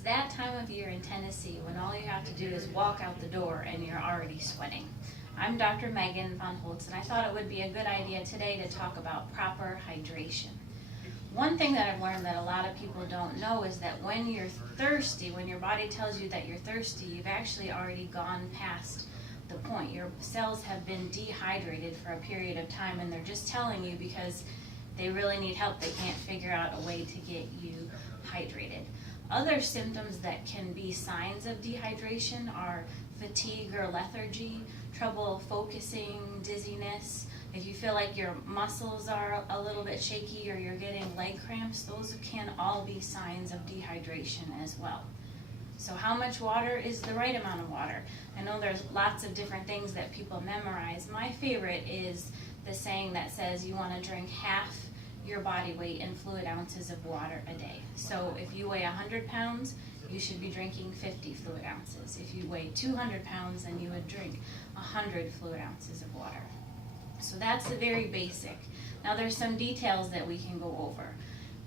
It's that time of year in Tennessee when all you have to do is walk out the door and you're already sweating. I'm Dr. Meagan Von Holtz, and I thought it would be a good idea today to talk about proper hydration. One thing that I've learned that a lot of people don't know is that when you're thirsty, when your body tells you that you're thirsty, you've actually already gone past the point. Your cells have been dehydrated for a period of time, and they're just telling you because they really need help. They can't figure out a way to get you hydrated. Other symptoms that can be signs of dehydration are fatigue or lethargy, trouble focusing, dizziness. If you feel like your muscles are a little bit shaky or you're getting leg cramps, those can all be signs of dehydration as well. So how much water is the right amount of water? I know there's lots of different things that people memorize. My favorite is the saying that says you want to drink half your body weight in fluid ounces of water a day. So if you weigh 100 pounds, you should be drinking 50 fluid ounces. If you weigh 200 pounds, then you would drink 100 fluid ounces of water. So that's the very basic. Now there's some details that we can go over.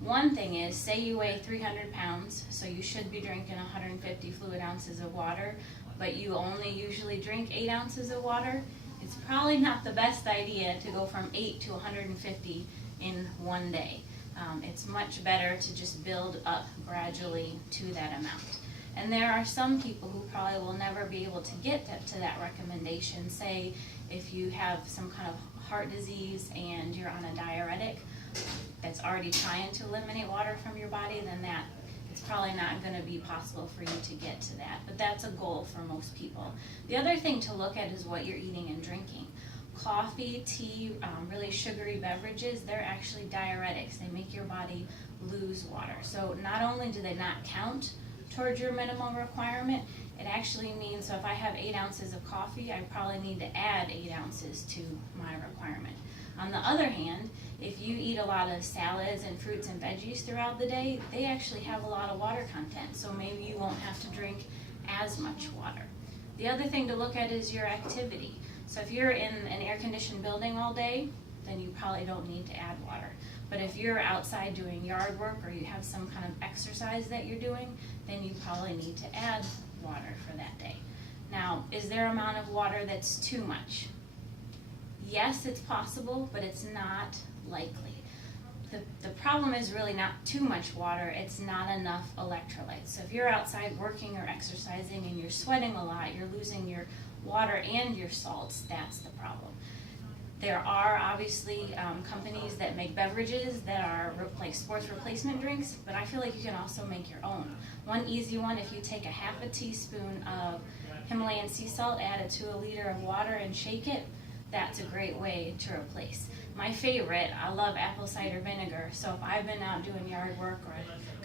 One thing is, say you weigh 300 pounds, so you should be drinking 150 fluid ounces of water, but you only usually drink 8 ounces of water. It's probably not the best idea to go from 8 to 150 in one day. It's much better to just build up gradually to that amount. And there are some people who probably will never be able to get to that recommendation. Say if you have some kind of heart disease and you're on a diuretic that's already trying to eliminate water from your body, then it's probably not going to be possible for you to get to that. But that's a goal for most people. The other thing to look at is what you're eating and drinking. Coffee, tea, really sugary beverages, they're actually diuretics. They make your body lose water. So not only do they not count towards your minimum requirement, it actually means, so if I have 8 ounces of coffee, I probably need to add 8 ounces to my requirement. On the other hand, if you eat a lot of salads and fruits and veggies throughout the day, they actually have a lot of water content, so maybe you won't have to drink as much water. The other thing to look at is your activity. So if you're in an air-conditioned building all day, then you probably don't need to add water. But if you're outside doing yard work or you have some kind of exercise that you're doing, then you probably need to add water for that day. Now, is there an amount of water that's too much? Yes, it's possible, but it's not likely. The problem is really not too much water, it's not enough electrolytes. So if you're outside working or exercising and you're sweating a lot, you're losing your water and your salts, that's the problem. There are obviously companies that make beverages that are like sports replacement drinks, but I feel like you can also make your own. One easy one, if you take a half a teaspoon of Himalayan sea salt, add it to a liter of water and shake it, that's a great way to replace. My favorite, I love apple cider vinegar, so if I've been out doing yard work or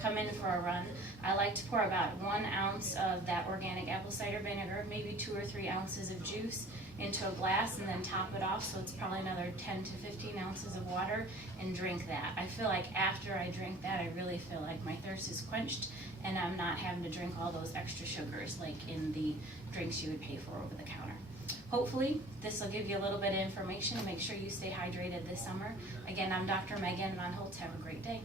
come in for a run, I like to pour about 1 ounce of that organic apple cider vinegar, maybe 2 or 3 ounces of juice into a glass and then top it off, so it's probably another 10 to 15 ounces of water, and drink that. I feel like after I drink that, I really feel like my thirst is quenched and I'm not having to drink all those extra sugars like in the drinks you would pay for over the counter. Hopefully, this will give you a little bit of information. Make sure you stay hydrated this summer. Again, I'm Dr. Meagan Von Holtz. Have a great day.